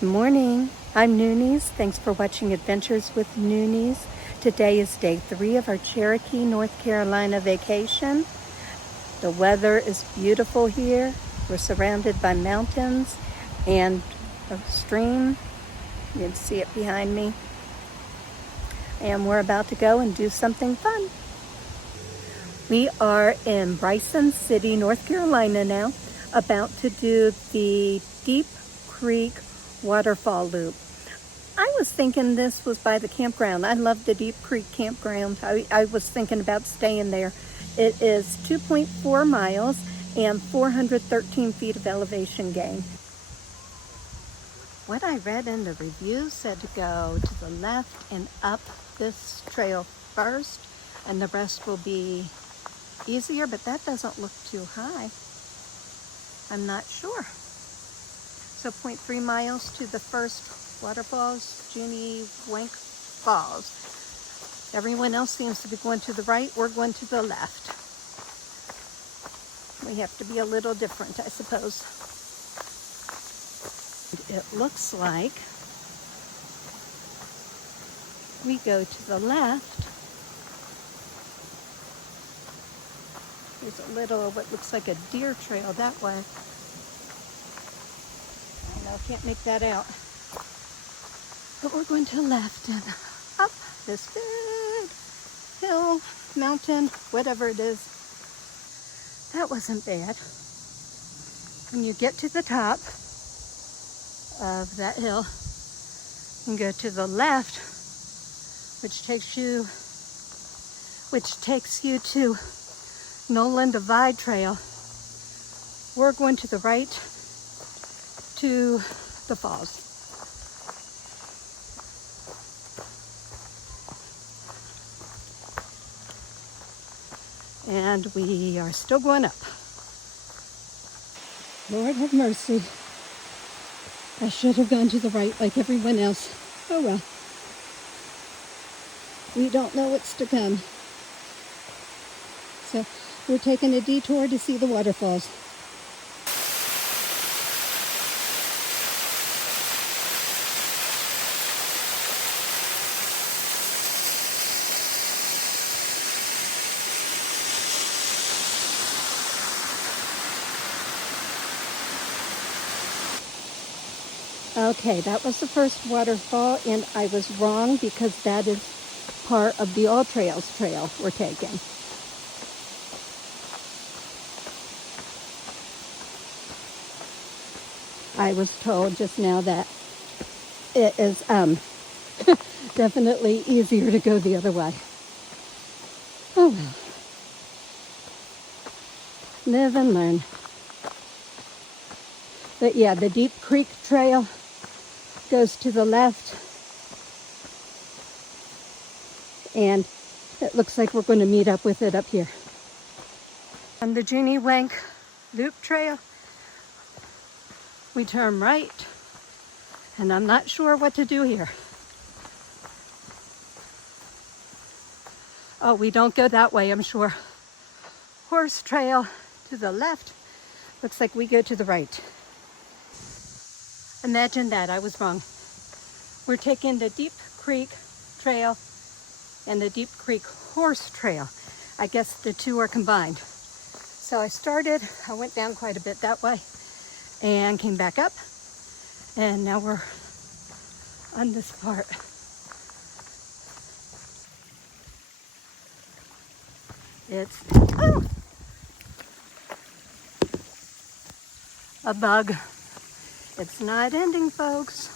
Good morning. I'm Noonies. Thanks for watching Adventures with Noonies. Today is day 3 of our Cherokee, North Carolina vacation. The weather is beautiful here. We're surrounded by mountains and a stream. You can see it behind me. And we're about to go and do something fun. We are in Bryson City, North Carolina now, about to do the Deep Creek Waterfall loop. I was thinking this was by the campground. I love the Deep Creek campground. I was thinking about staying there. It is 2.4 miles and 413 feet of elevation gain. What I read in the reviews said to go to the left and up this trail first, and the rest will be easier, but that doesn't look too high. I'm not sure. So 0.3 miles to the first waterfalls, Juney Whank Falls. Everyone else seems to be going to the right. We're going to the left. We have to be a little different, I suppose. It looks like we go to the left. There's a little, what looks like a deer trail that way. I know, can't make that out. But we're going to the left and up this big hill, mountain, whatever it is. That wasn't bad. When you get to the top of that hill, you can go to the left, which takes you to Nolan Divide Trail. We're going to the right to the falls. And we are still going up. Lord have mercy. I should have gone to the right like everyone else. Oh well. We don't know what's to come. So we're taking a detour to see the waterfalls. Okay, that was the first waterfall, and I was wrong because that is part of the All Trails trail we're taking. I was told just now that it is definitely easier to go the other way. Oh well. Live and learn. But yeah, the Deep Creek Trail goes to the left, and it looks like we're going to meet up with it up here. On the Juney Whank Loop Trail, we turn right, and I'm not sure what to do here. Oh, we don't go that way, I'm sure. Horse trail to the left. Looks like we go to the right. Imagine that, I was wrong. We're taking the Deep Creek Trail and the Deep Creek Horse Trail. I guess the two are combined. So I went down quite a bit that way and came back up. And now we're on this part. It's a bug. It's not ending, folks.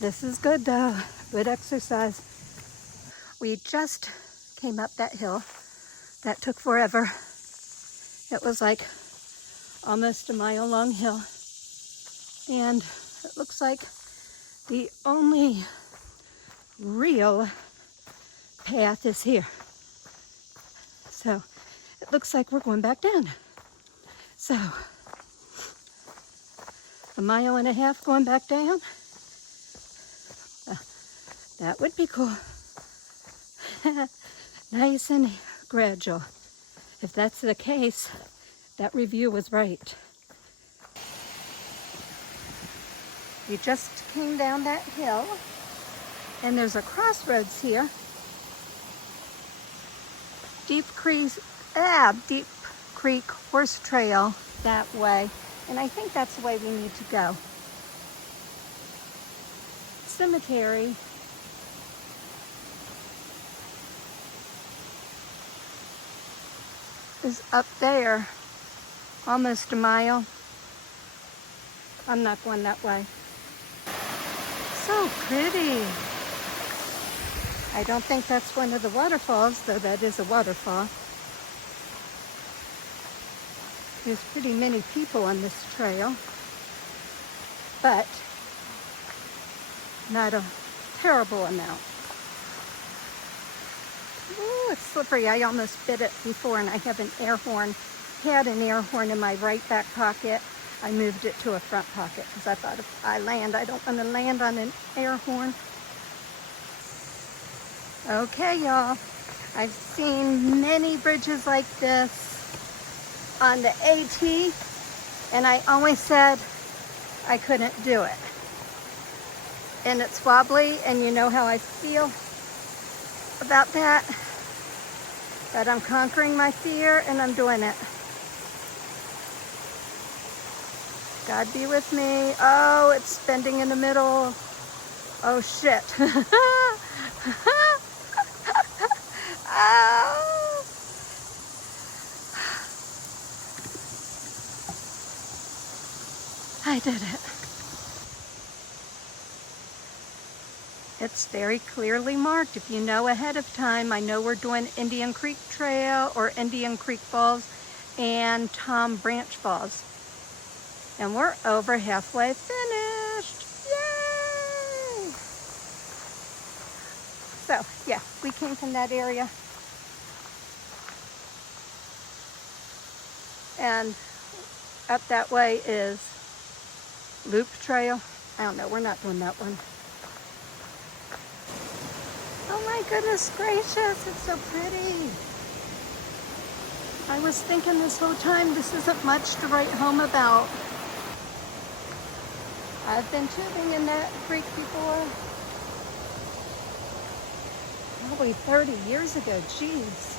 This is good though, good exercise. We just came up that hill. That took forever. It was like almost a mile long hill. And it looks like the only real path is here. So it looks like we're going back down. So, 1.5 miles going back down. That would be cool. Nice and gradual. If that's the case, That review was right. We just came down that hill, and there's a crossroads here. Deep Creek Horse Trail that way, and I think that's the way we need to go. Cemetery is up there, almost a mile. I'm not going that way. So pretty. I don't think that's one of the waterfalls, though that is a waterfall. There's pretty many people on this trail, but not a terrible amount. Ooh, it's slippery. I almost bit it before, and I have an air horn. Had an air horn in my right back pocket. I moved it to a front pocket because I thought if I land, I don't want to land on an air horn. Okay, y'all. I've seen many bridges like this on the AT, and I always said I couldn't do it. And it's wobbly, and you know how I feel about that. But I'm conquering my fear, and I'm doing it. God be with me. Oh, it's bending in the middle. Oh, shit. Oh. I did it. It's very clearly marked. If you know ahead of time, I know we're doing Indian Creek Trail or Indian Creek Falls and Tom Branch Falls. And we're over halfway finished. Yay! So, yeah, we came from that area. And up that way is Loop Trail. I don't know, we're not doing that one. Oh my goodness gracious, it's so pretty. I was thinking this whole time this isn't much to write home about. I've been tubing in that creek before. Probably 30 years ago, geez.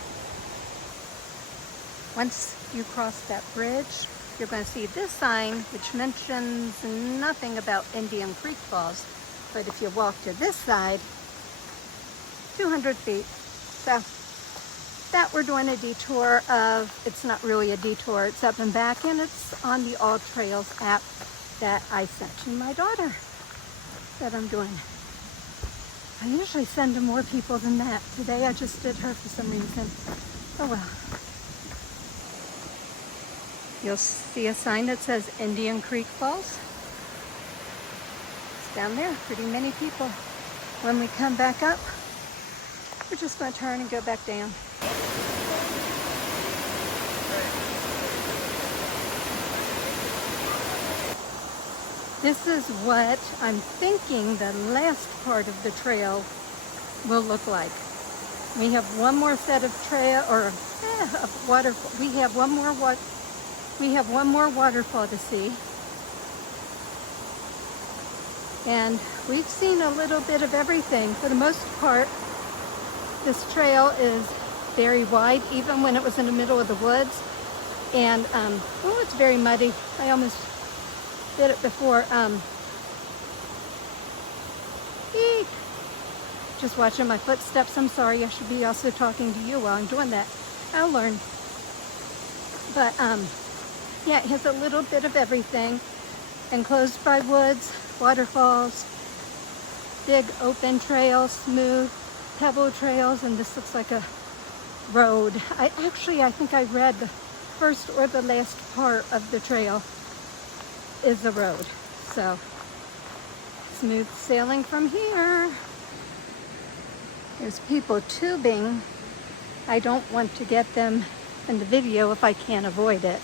Once you cross that bridge, you're going to see this sign, which mentions nothing about Indian Creek Falls. But if you walk to this side, 200 feet. So that we're doing a detour of, it's not really a detour, it's up and back, and it's on the All Trails app that I sent to my daughter that I'm doing. I usually send to more people than that. Today I just did her for some reason. Oh well. You'll see a sign that says Indian Creek Falls. It's down there, pretty many people. When we come back up, we're just going to turn and go back down. This is what I'm thinking the last part of the trail will look like. We have one more set of trail, or of waterfall. We have one more waterfall to see. And we've seen a little bit of everything. For the most part, this trail is very wide, even when it was in the middle of the woods. And, oh, it's very muddy. I almost did it before. Eek. Just watching my footsteps. I'm sorry. I should be also talking to you while I'm doing that. I'll learn. But, yeah, it has a little bit of everything. Enclosed by woods, waterfalls, big open trails, smooth pebble trails, and this looks like a road. I think I read the first or the last part of the trail is a road. So, smooth sailing from here. There's people tubing. I don't want to get them in the video if I can't avoid it.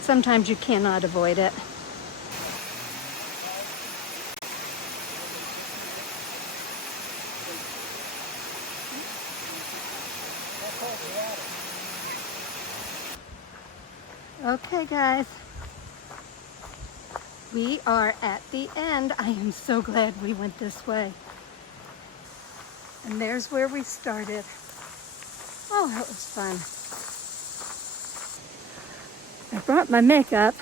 Sometimes you cannot avoid it. Okay, guys. We are at the end. I am so glad we went this way. And there's where we started. Oh, that was fun. I brought my makeup.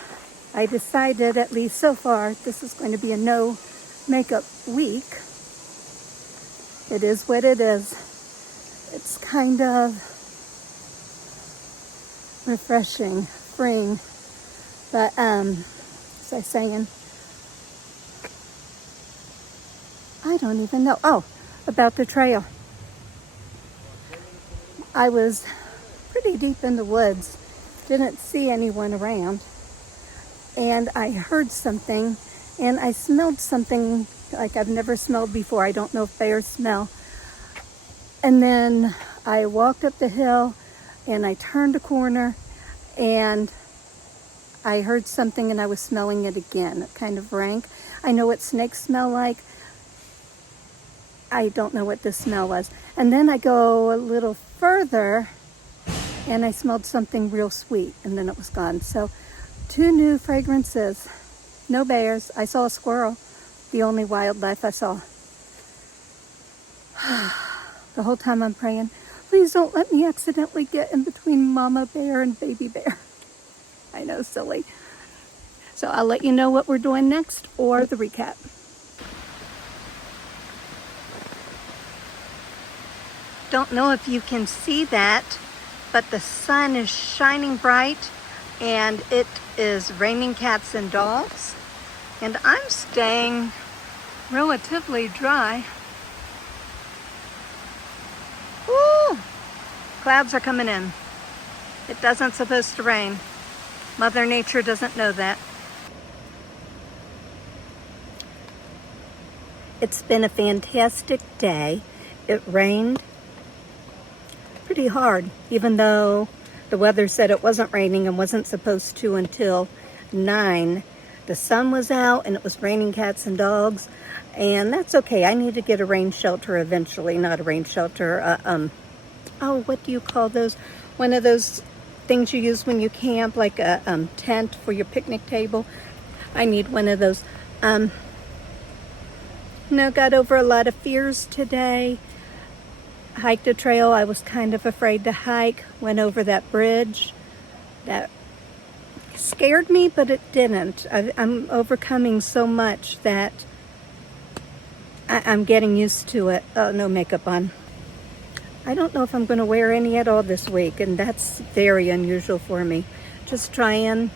I decided, at least so far, this is going to be a no makeup week. It is what it is. It's kind of refreshing, freeing. But, as I was saying, I don't even know. Oh, about the trail. I was pretty deep in the woods. Didn't see anyone around. And I heard something, and I smelled something like I've never smelled before. I don't know if bears smell. And then I walked up the hill, and I turned a corner, and I heard something, and I was smelling it again. It kind of rank. I know what snakes smell like. I don't know what this smell was. And then I go a little further, and I smelled something real sweet, and then it was gone. So 2 new fragrances. No bears. I saw a squirrel, the only wildlife I saw. The whole time I'm praying, please don't let me accidentally get in between mama bear and baby bear. I know, silly. So I'll let you know what we're doing next or the recap. Don't know if you can see that, but the sun is shining bright and it is raining cats and dogs. And I'm staying relatively dry. Ooh, clouds are coming in. It doesn't supposed to rain. Mother Nature doesn't know that. It's been a fantastic day. It rained pretty hard, even though the weather said it wasn't raining and wasn't supposed to until 9. The sun was out and it was raining cats and dogs, and that's okay. I need to get a rain shelter eventually. Not a rain shelter, oh, what do you call those? One of those things you use when you camp, like a tent for your picnic table. I need one of those. Got over a lot of fears today. Hiked a trail I was kind of afraid to hike. Went over that bridge. That scared me, but it didn't. I'm overcoming so much that I'm getting used to it. Oh, no makeup on. I don't know if I'm going to wear any at all this week, and that's very unusual for me. Just trying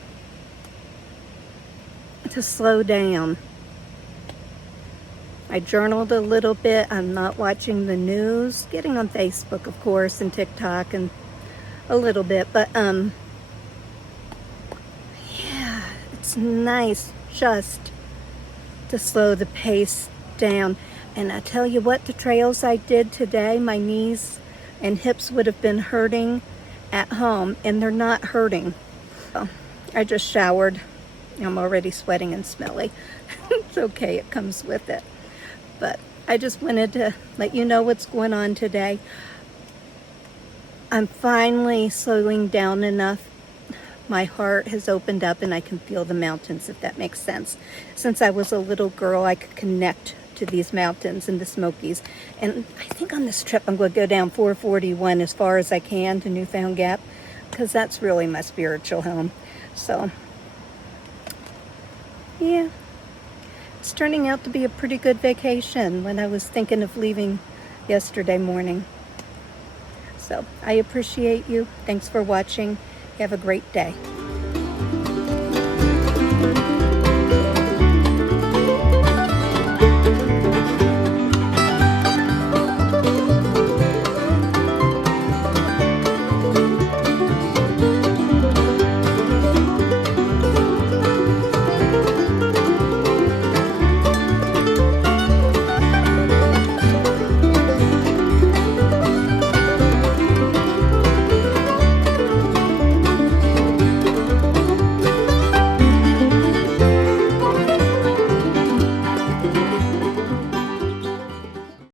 to slow down. I journaled a little bit. I'm not watching the news. Getting on Facebook, of course, and TikTok, and a little bit. But, yeah, it's nice just to slow the pace down. And I tell you what, the trails I did today, my knees and hips would have been hurting at home, and they're not hurting. So I just showered. I'm already sweating and smelly. It's okay, it comes with it. But I just wanted to let you know what's going on today. I'm finally slowing down enough. My heart has opened up and I can feel the mountains, if that makes sense. Since I was a little girl, I could connect to these mountains and the Smokies. And I think on this trip I'm going to go down 441 as far as I can to Newfound Gap, because that's really my spiritual home. So, yeah. It's turning out to be a pretty good vacation when I was thinking of leaving yesterday morning. So I appreciate you. Thanks for watching. Have a great day.